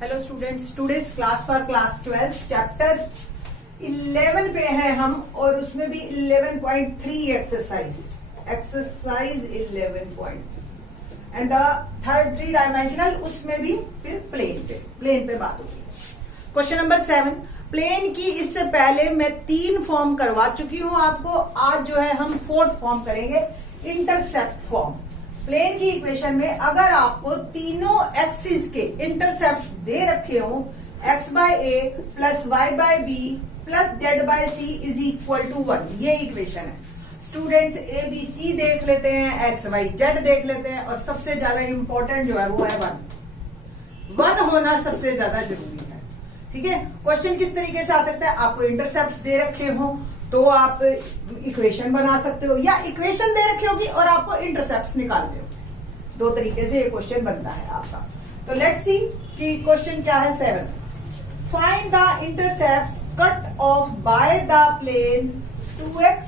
Hello students, today's class for class 12 chapter 11 पे हैं हम और उसमें भी 11.3 exercise 11 and the third 3 dimensional, उसमें भी फिर प्लेन पे बात होगी। क्वेश्चन नंबर 7, प्लेन की इससे पहले मैं 3 फॉर्म करवा चुकी हूं आपको। आज जो है हम 4th फॉर्म करेंगे, इंटरसेप्ट फॉर्म। प्लेन की इक्वेशन में अगर आपको तीनों एक्सिस के इंटरसेप्ट दे रखे हो, x by a plus y by b plus z by c is equal to 1, ये इक्वेशन है। स्टूडेंट्स ए बी सी देख लेते हैं, एक्स वाई जेड देख लेते हैं, और सबसे ज्यादा इंपॉर्टेंट जो है वो है 1 होना सबसे ज्यादा जरूरी है। ठीक है, क्वेश्चन किस तरीके से आ सकता है? आपको इंटरसेप्ट दे रखे हो तो आप इक्वेशन बना सकते हो, या इक्वेशन दे रखी होगी और आपको इंटरसेप्ट्स निकालने होंगे। 2 तरीके से ये क्वेश्चन बनता है आपका। तो लेट्स सी कि क्वेश्चन क्या है। 7, find the intercepts cut off by the plane 2x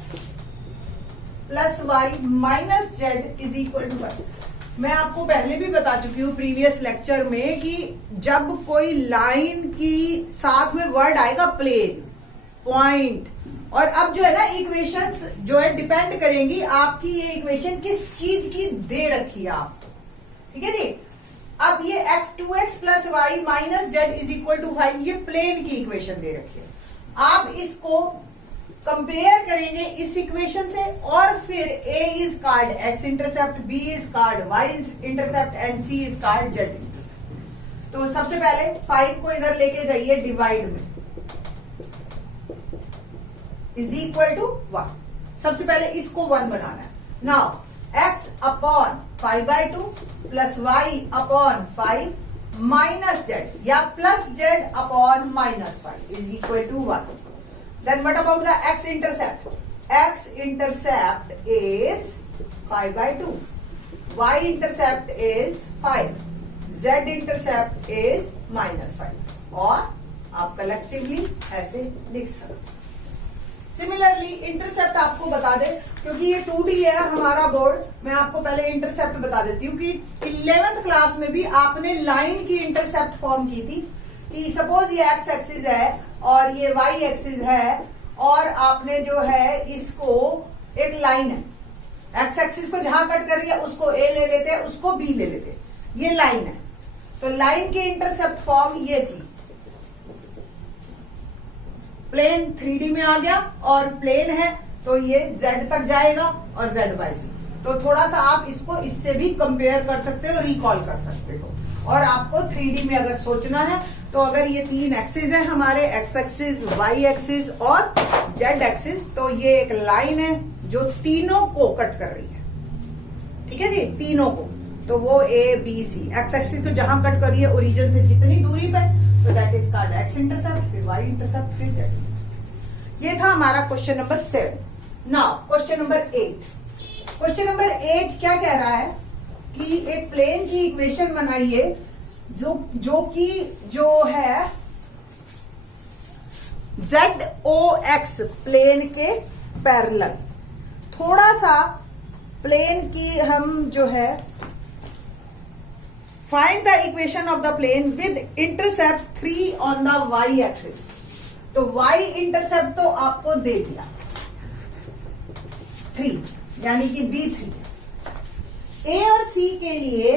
plus y minus z is equal to 1। मैं आपको पहले भी बता चुकी हूँ प्रीवियस लेक्चर में कि जब कोई लाइन की साथ में वर्ड आएगा प्लेन, पॉइंट, और अब जो है ना इक्वेशंस जो है डिपेंड करेंगी आपकी ये इक्वेशन किस चीज की दे रखी है आपको। ठीक है जी। अब ये x2x plus y minus z is equal to 5, ये प्लेन की इक्वेशन दे रखी है। आप इसको कंपेयर करेंगे इस इक्वेशन से, और फिर a is called x intercept, b is called y intercept and c is called z intercept. तो सबसे पहले 5 को इधर लेके जाइए डिवाइड में, इज इक्वल टू 1। सबसे पहले इसको 1 बनाना है। Now x upon 5/2 plus y upon 5 minus z या plus z upon minus 5 is equal to 1। Then what about the x intercept? x intercept is 5/2, y intercept is 5, z intercept is minus 5, और आप collectively ऐसे लिख सकते। Similarly intercept आपको बता दे, क्योंकि ये 2D है हमारा बोर्ड, मैं आपको पहले इंटरसेप्ट बता देती हूँ कि 11th क्लास में भी आपने लाइन की इंटरसेप्ट फॉर्म की थी कि सपोज ये x एक्सिस है और ये y एक्सिस है, और आपने जो है इसको एक लाइन है, x एक्सिस को जहां कट कर रही है उसको a ले लेते हैं, उसको b ले लेते हैं, ये लाइन है। तो लाइन की इंटरसेप्ट फॉर्म ये थी, प्लेन 3D में आ गया और प्लेन है तो ये z तक जाएगा और z बाय c। तो थोड़ा सा आप इसको इससे भी कंपेयर कर सकते हो, रिकॉल कर सकते हो। और आपको 3D में अगर सोचना है तो अगर ये 3 एक्सिस है हमारे, x एक्सिस, y एक्सिस और z एक्सिस, तो ये एक लाइन है जो तीनों को कट कर रही है। ठीक है जी, तीनों को। तो वो a b c, x axis को जहां कट कर रही है ओरिजिन से जितनी दूरी पे, तो that is called x intercept, फिर y इंटरसेप्ट, फिर z इंटरसेप्ट। ये था हमारा question number 7। Now question number 8। Question number 8 क्या कह रहा है कि एक प्लेन की इक्वेशन बनाइए जो है ZOX प्लेन के पैरेलल। थोड़ा सा प्लेन की हम जो है find the equation of the plane with intercept 3 on the y axis. तो y इंटरसेप्ट तो आपको दे दिया 3, यानी कि B3। A और C के लिए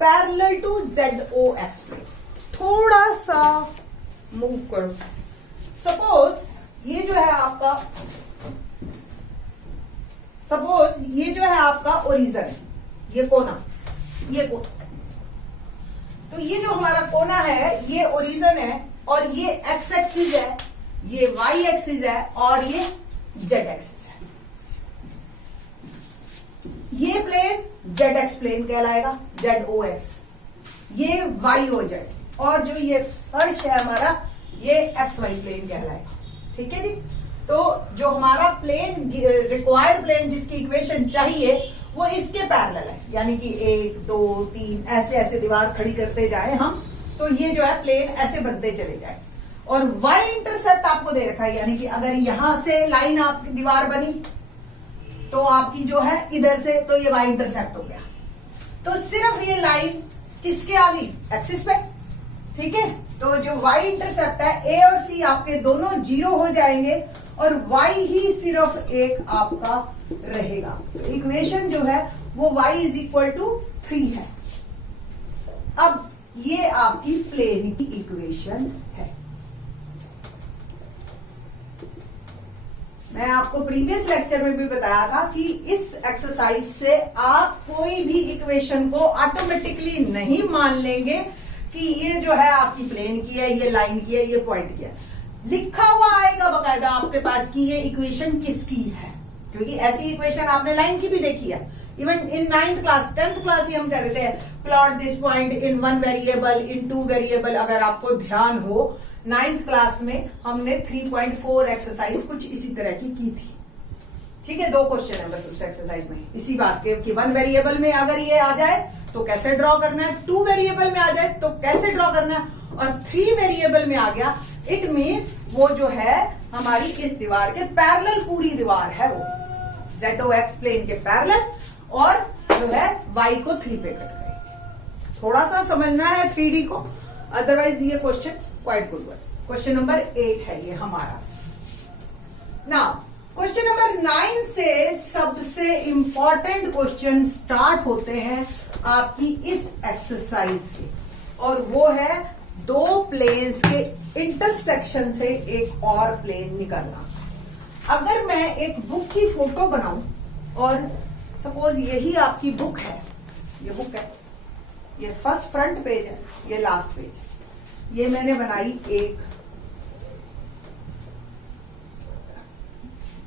पैरेलल टू ZOX प्लेन थोड़ा सा मूव करो। सपोज ये जो है आपका ओरिजिन है, ये कोना। तो ये जो हमारा कोना है ये ओरिजिन है, और ये x एक्सिस है, ये y एक्सिस है, और ये z एक्सिस है। ये प्लेन ZX प्लेन कहलाएगा, ZOX, ये YOZ, और जो ये फर्श है हमारा ये XY प्लेन कहलाएगा। ठीक है जी। तो जो हमारा प्लेन रिक्वायर्ड प्लेन जिसकी इक्वेशन चाहिए वो इसके पैरेलल है, यानी कि 1 2 3 ऐसे ऐसे दीवार खड़ी करते जाए हम, तो ये जो है प्लेन ऐसे बनते चले जाए। और y इंटरसेप्ट आपको दे रखा है, यानी कि अगर यहां से लाइन आपकी दीवार बनी तो आपकी जो है इधर से, तो ये y इंटरसेप्ट हो गया। तो सिर्फ ये लाइन किसके आ गई? एक्सिस पे। ठीक है, तो जो y इंटरसेप्ट है a और c आपके दोनों 0 हो जाएंगे और y ही सिर्फ एक आपका रहेगा। तो इक्वेशन जो है वो y इज इक्वल टू 3 है। अब ये आपकी प्लेन की इक्वेशन है। मैं आपको प्रीवियस लेक्चर में भी बताया था कि इस एक्सरसाइज से आप कोई भी इक्वेशन को ऑटोमेटिकली नहीं मान लेंगे कि ये जो है आपकी प्लेन की है, ये लाइन की है, ये पॉइंट की है। लिखा हुआ आएगा बकायदा आपके पास कि ये इक्वेशन किसकी है, क्योंकि ऐसी इक्वेशन आपने लाइन की भी देखी है। Even in 9th class 10th class ही हम कह देते हैं plot this point in 1 variable in 2 variable. अगर आपको ध्यान हो 9th क्लास में हमने 3.4 एक्सरसाइज कुछ इसी तरह की थी। ठीक है, 2 क्वेश्चन है बस उस एक्सरसाइज में इसी बात के कि 1 वेरिएबल में अगर ये आ जाए तो कैसे ड्रॉ करना है, 2 वेरिएबल में आ जाए तो कैसे ड्रॉ करना है, और 3 वेरिएबल में आ गया इट मीन्स वो जो है हमारी इस दीवार के पैरेलल पूरी दीवार है, वो ZOX प्लेन के पैरेलल, और जो है y को 3 पे कट करेंगे। थोड़ा सा समझना है 3D को, अदरवाइज ये question quite good. Question number 8 है ये हमारा। नाउ क्वेश्चन नंबर 9 से सबसे इंपॉर्टेंट क्वेश्चन स्टार्ट होते हैं आपकी इस एक्सरसाइज के, और वो है 2 प्लेन्स के इंटरसेक्शन से एक और प्लेन निकलना। अगर मैं एक बुक की फोटो बनाऊं और सपोज यही आपकी बुक है, ये बुक है, ये फर्स्ट फ्रंट पेज है, ये लास्ट पेज है, ये मैंने बनाई एक,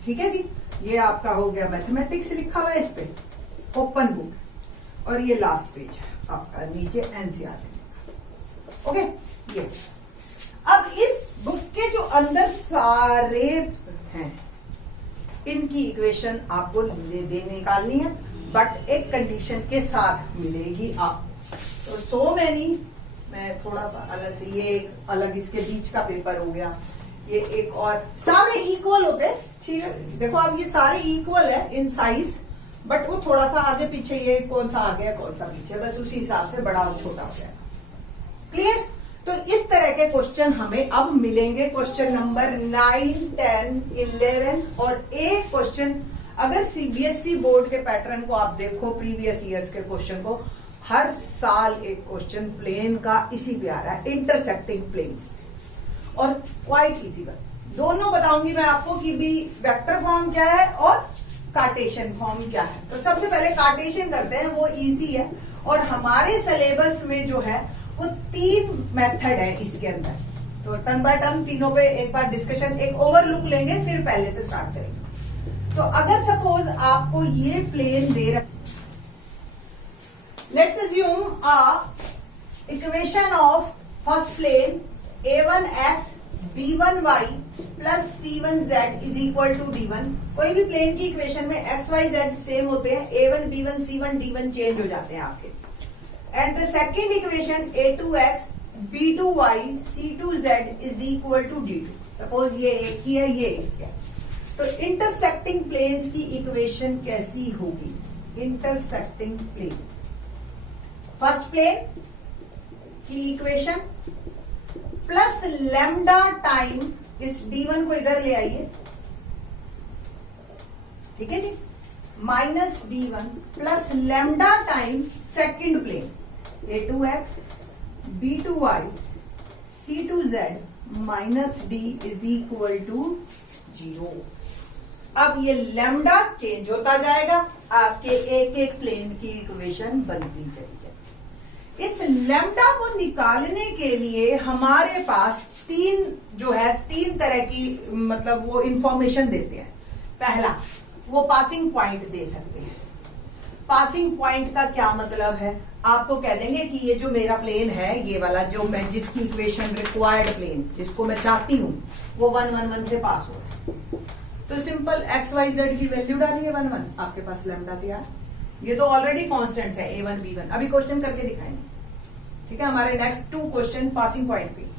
ठीक है जी, ये आपका हो गया मैथमेटिक्स लिखा हुआ है इस पे, ओपन बुक, और ये लास्ट पेज है आपका नीचे NCERT। ओके, ये अब इस बुक के जो अंदर सारे हैं इनकी इक्वेशन आपको निकालनी है, बट एक कंडीशन के साथ मिलेगी आपको। तो सो मैनी, मैं थोड़ा सा अलग से, ये एक अलग इसके बीच का पेपर हो गया, ये एक और, सारे इक्वल होते हैं। ठीक है, देखो अब ये सारे इक्वल है इन साइज, बट वो थोड़ा सा आगे पीछे, ये कौन सा आगे है कौन सा पीछे, बस उसी हिसाब से बड़ा और छोटा हो जाएगा। क्लियर? तो इस तरह के क्वेश्चन हमें अब मिलेंगे, क्वेश्चन नंबर 9, 10, 11, और एक क्वेश्चन अगर CBSE बोर्ड के पैटर्न को आप देखो, प्रीवियस ईयर्स के क्वेश्चन को, हर साल एक क्वेश्चन प्लेन का इसी पे आ रहा है, इंटरसेक्टिंग प्लेन्स, और क्वाइट इजी। दोनों बताऊंगी मैं आपको कि भी वेक्टर फॉर्म क्या है और कार्टेशियन फॉर्म क्या है। तो सबसे पहले कार्टेशियन करते हैं, वो इजी है, और हमारे सिलेबस में जो है वो 3 मेथड है इसके अंदर। तो टर्न बाय टर्न तीनों पे एक बार डिस्कशन, एक ओवरलुक लेंगे, फिर पहले से स्टार्ट करेंगे। तो अगर सपोज आपको ये प्लेन दे रखा, let's assume a equation of first plane a1x b1y plus c1z is equal to d1। कोई भी प्लेन की इक्वेशन में x y z सेम होते हैं, a1 b1 c1 d1 change हो जाते हैं आपके। And the second equation a2x b2y c2z is equal to d2। Suppose ये एक ही है, ये एक है, तो इंटरसेक्टिंग प्लेन्स की इक्वेशन कैसी होगी? इंटरसेक्टिंग प्लेन, फर्स्ट प्लेन की इक्वेशन प्लस लैम्डा टाइम, इस d1 को इधर ले आइए, ठीक है जी, minus d1 plus lambda time second plane a2x b2y c2z minus d is equal to 0। अब ये लैम्डा चेंज होता जाएगा, आपके एक एक प्लेन की इक्वेशन बनती चली जाएगी। इस लैम्डा को निकालने के लिए हमारे पास तीन तरह की मतलब वो इंफॉर्मेशन देते हैं। पहला, वो पासिंग पॉइंट दे सकते हैं। पासिंग पॉइंट का क्या मतलब है? आपको कह देंगे कि ये जो मेरा प्लेन है, ये वाला जो मैं जिसकी इक्वेशन रिक्वायर्ड प्लेन जिसको मैं चाहती हूँ वो 1 1 1 से पास हो रहा है, तो सिंपल एक्स वाई जेड की वैल्यू डालिए 1 1, आपके पास लैम्डा तैयार। ये तो ऑलरेडी कॉन्स्टेंट्स है a1 b1। अभी क्वेश्चन करके दिखाएंगे, ठीक है। हमारे नेक्स्ट 2 क्वेश्चन पासिंग पॉइंट पे।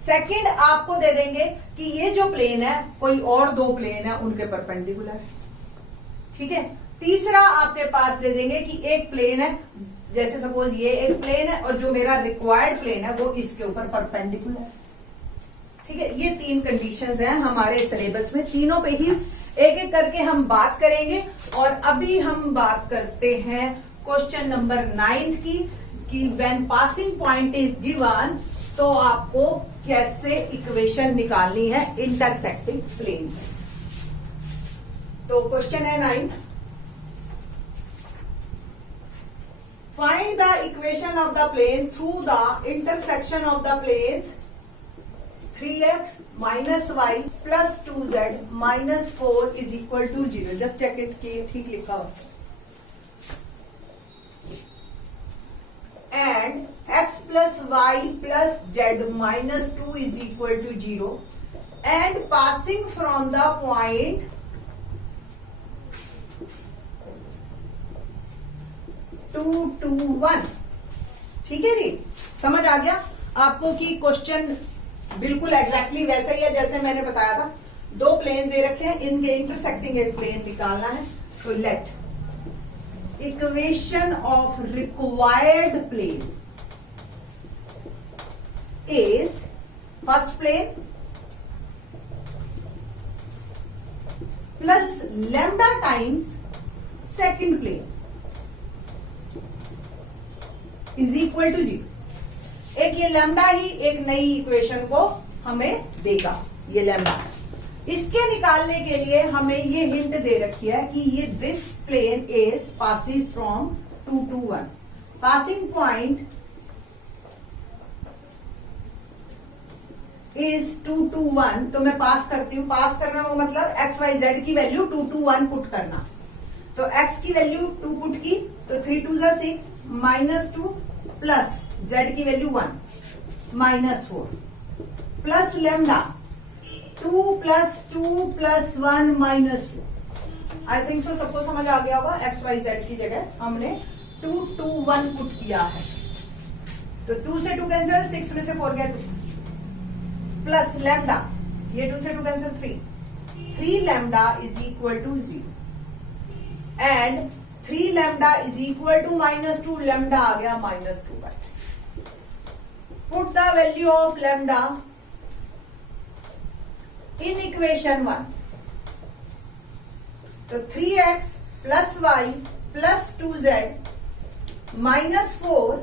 सेकंड, आपको दे देंगे कि ये जो प्लेन है कोई और 2 प्लेन है उनके परपेंडिकुलर है, ठीक है। तीसरा आपके पास दे देंगे कि एक प्लेन है जैसे सपोज ये एक प्लेन है और जो मेरा रिक्वायर्ड प्लेन है वो इसके ऊपर परपेंडिकुलर है। ठीक है, ये 3 कंडीशंस हैं हमारे सिलेबस में, तीनों पे ही एक एक करके हम बात करेंगे। और अभी हम बात करते हैं क्वेश्चन नंबर 9 की, कि when passing point is given तो आपको कैसे इक्वेशन निकालनी है इंटरसेक्टिंग प्लेन। तो क्वेश्चन है 9, find the equation of the plane through the intersection of the planes 3x minus y plus 2z minus 4 is equal to 0. Just check it कि ठीक लिखा हुआ। And x plus y plus z minus 2 is equal to 0 and passing from the point 2 to 1। ठीक है जी, समझ आ गया आपको कि क्वेश्चन बिल्कुल एग्जैक्टली वैसा ही है जैसे मैंने बताया था। 2 प्लेन दे रखे हैं, इनके इंटरसेक्टिंग एक प्लेन निकालना है। तो let equation of required plane is first plane plus lambda times second plane is equal to 0। एक ये लैम्डा ही एक नई इक्वेशन को हमें देगा, ये लैम्डा। इसके निकालने के लिए हमें ये हिंट दे रखी है कि ये this plane is passes from 2 to 1। Passing point is 2 to 1। तो मैं पास करती हूं, पास करना वो मतलब एक्स वाई जेड की वैल्यू 2 to 1 पुट करना। तो एक्स की वैल्यू 2 पुट की तो 3 2 6 माइनस 2 प्लस z की value 1 minus 4 plus lambda 2 plus 2 plus 1 minus 2। I think so सबको समझ आ गया होगा। एक्स वाई जेड की जगह हमने 2 2 1 पुट किया है। तो 2 से 2 कैंसिल, 6 में से 4 गया 2 प्लस लैम्डा, ये 2 से 2 cancel 3 lambda is equal to 0 and 3 lambda is equal to minus 2, lambda आ गया minus 2 by 3। Put the value of lambda in equation 1. तो 3x plus y plus 2z minus 4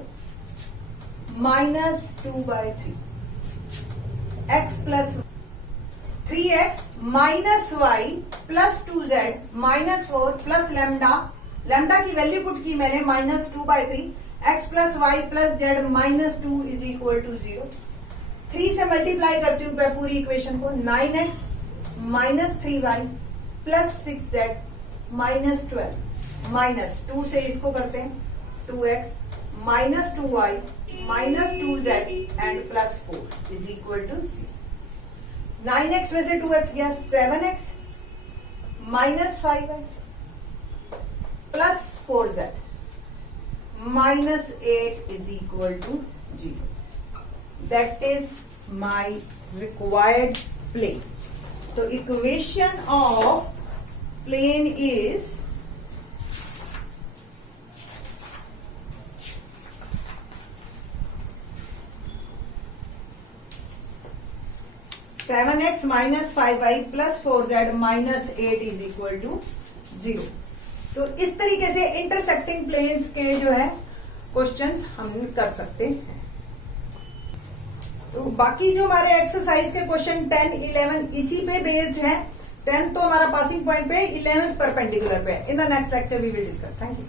minus 2 by 3 x plus 3x minus y plus 2z minus 4 plus lambda, lambda की value put की मैंने minus 2 by 3 x plus y plus z minus 2 is equal to 0। 3 से multiply करती हूं मैं पूरी equation को, 9x minus 3y plus 6z minus 12 minus 2 से इसको करते हैं 2x minus 2y minus 2z and plus 4 is equal to 0। 9x में से 2x गया 7x minus 5y plus 4z minus 8 is equal to 0. That is my required plane. So equation of plane is 7x minus 5y plus 4z minus 8 is equal to 0। तो इस तरीके से intersecting planes के जो है questions हम कर सकते हैं। तो बाकी जो हमारे एक्सरसाइज के क्वेश्चन 10, 11 इसी पे बेस्ड है। 10 तो हमारा पासिंग पॉइंट पे, 11 परपेंडिकुलर पे। In the next lecture we will discuss. Thank you.